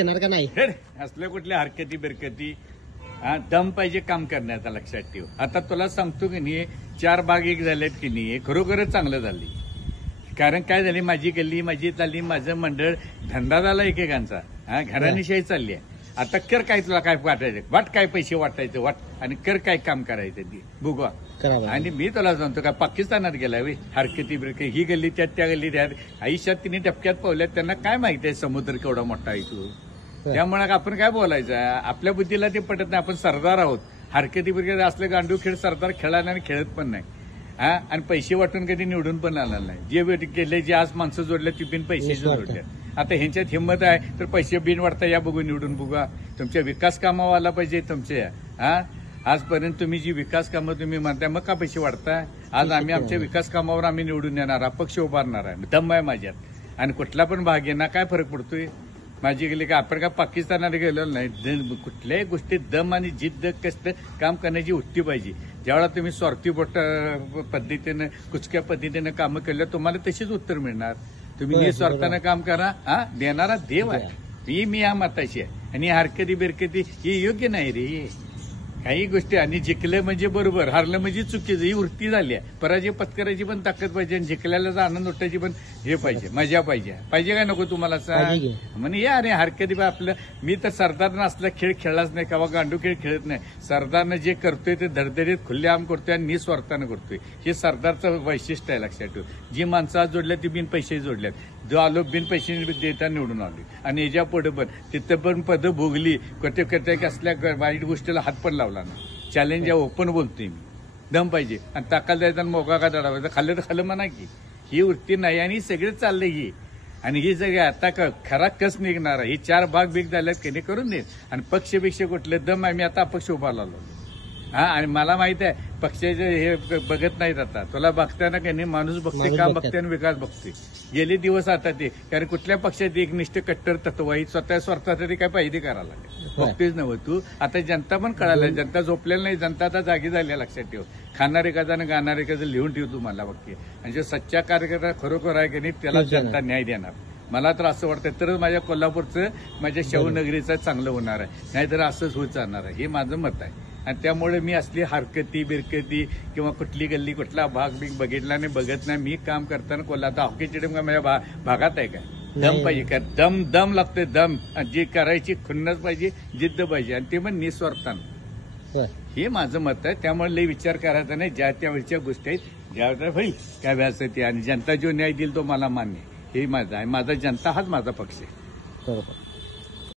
येणार का नाही? हेड असल्या कुठल्या हरकती बिरकती दम पाहिजे काम करण्याचा, लक्षात ठेव. आता तुला सांगतो की नाही, 4 भाग एक झालेत की नाही, खरोखरच चांगलं झाली. कारण काय झाली, माझी गल्ली माझी चालली, माझं मंडळ धंदा झाला एकेकांचा, घराणीशाही चालली आहे. आता कर काय, तुला काय वाटायचं, वाट काय पैसे वाटायचं वाट, आणि कर काय काम करायचं ते बघू. आणि मी तुला सांगतो का पाकिस्तानात गेलाय वे, हरकती बिरकती ही गल्ली त्यात त्या गल्ली त्यात, आयुष्यात तिने टपक्यात पावल्यात, त्यांना काय माहिती आहे समुद्र केवढा मोठा आहे तो. त्यामुळे आपण काय बोलायचं, आपल्या बुद्धीला ते पटत नाही. आपण सरदार आहोत, हरकती बिरकती असले गांडू खेळ सरदार खेळायला आणि खेळत पण नाही. आणि पैसे वाटून कधी निवडून पण आला नाही. जे केले, जे आज माणसं जोडले ती बिन पैसे जोडले. आता ह्यांच्यात हिंमत आहे तर पैसे बिन वाटता या बघू, निवडून बघा. तुमच्या विकास कामावाला पाहिजे तुमच्या. आजपर्यंत तुम्ही जी विकास कामं तुम्ही म्हणताय, मग का पैसे वाढताय? आज आम्ही आमच्या विकास कामावर आम्ही निवडून येणार, अपक्ष उभारणार आहे. दम आहे माझ्यात. आणि कुठला पण भाग आहे ना, काय फरक पडतोय माझी गेली का? आपण का पाकिस्तानात गेलो नाही. कुठल्याही गोष्टीत दम आणि जिद्द कष्ट काम करण्याची वृत्ती पाहिजे. ज्यावेळेला तुम्ही स्वार्थी पद्धतीनं कुचक्या पद्धतीनं कामं केलं, तुम्हाला तशीच उत्तर मिळणार. तुम्ही निस्वार्थानं काम करा, देणारा देव आहे. मी या मताशी आहे. आणि हरकती बिरकती ही योग्य नाही रे. काही गोष्टी, आणि जिंकलं म्हणजे बरोबर, हारलं म्हणजे चुकीचं, ही वृत्ती झाली आहे. पराजय पत्करायची पण ताकद पाहिजे, आणि जिंकल्याचा आनंद उठायची पण हे पाहिजे, मजा पाहिजे. पाहिजे काय नको तुम्हाला सांग? म्हणजे या अरे हरकती आपलं. मी तर सरदारनं असला खेळ खेळलाच नाही, किंवा गांडू खेळ खेळत नाही. सरदारनं जे करतोय ते धडधडीत खुल्लेआम करतोय आणि निस्वार्थानं करतोय. हे सरदारचं वैशिष्ट्य आहे, लक्षात ठेव. जी माणसं आज जोडल्यात ती बिन पैसे जोडल्यात. जो आलो बिन पैसे देता निवडून आलो, आणि याच्या पुढे पण तिथं पण पदं भोगली, कटे असल्या वाईट गोष्टीला हात पण लावला नाही. चॅलेंज आहे, ओपन बोलतोय मी. दम पाहिजे, आणि ताकाला द्यायचा आणि मोका का दडावायचा, खाल्लं तर खाल्लं म्हणा की. ही वृत्ती नाही, आणि सगळं चाललंय ही. आणि ही सगळी आता खरा कस निघणार आहे. ही 4 भाग बिग झाल्यात की नाही, करून दे. आणि पक्षपेक्षा कुठले दम आहे, मी आता अपक्ष उभा लावलो. आणि मला माहित आहे पक्षाचे हे बघत नाहीत. आता तुला बघताना काही नाही, माणूस बघते, काम बघते आणि विकास बघते. गेले दिवस आता ते, कारण कुठल्या पक्षात एक निष्ठ कट्टर तत्ववाही स्वतः स्वार्थासाठी काय पाहिजे करायला लागले. बघतेच नव्ह तू. आता जनता पण कळायला, जनता झोपलेली नाही, जनता आता जागी झाली, लक्षात ठेव. खाणारे एखादा आणि गाणारे एखादं लिहून ठेव तुम्हाला बघते. आणि जो सच्चा कार्यकर्ता खरोखर आहे की नाही, त्याला जनता न्याय देणार. मला तर असं वाटतं, तरच माझ्या कोल्हापूरचं, माझ्या शाहूनगरीचं चांगलं होणार आहे. नाहीतर असंच होत जाणार आहे, हे माझं मत आहे. आणि त्यामुळे मी असली हरकती बिरकती किंवा कुठली गल्ली कुठला भाग बिग बघितला नाही, बघत नाही. मी काम करताना कोल्हापूर हॉकीची टीम का माझ्या भागात आहे का? दम पाहिजे का? दम लागतोय. दम जी करायची खुन्नस पाहिजे, जिद्द पाहिजे, आणि ते पण निस्वार्थानं. हे माझं मत आहे. त्यामुळे लई विचार करायचा नाही. ज्या त्यावेळच्या गोष्टी आहेत, ज्या होईल काय व्यास ते, आणि जनता जो न्याय देईल तो मला मान्य. हे माझा आहे. माझा जनता हाच माझा पक्ष आहे.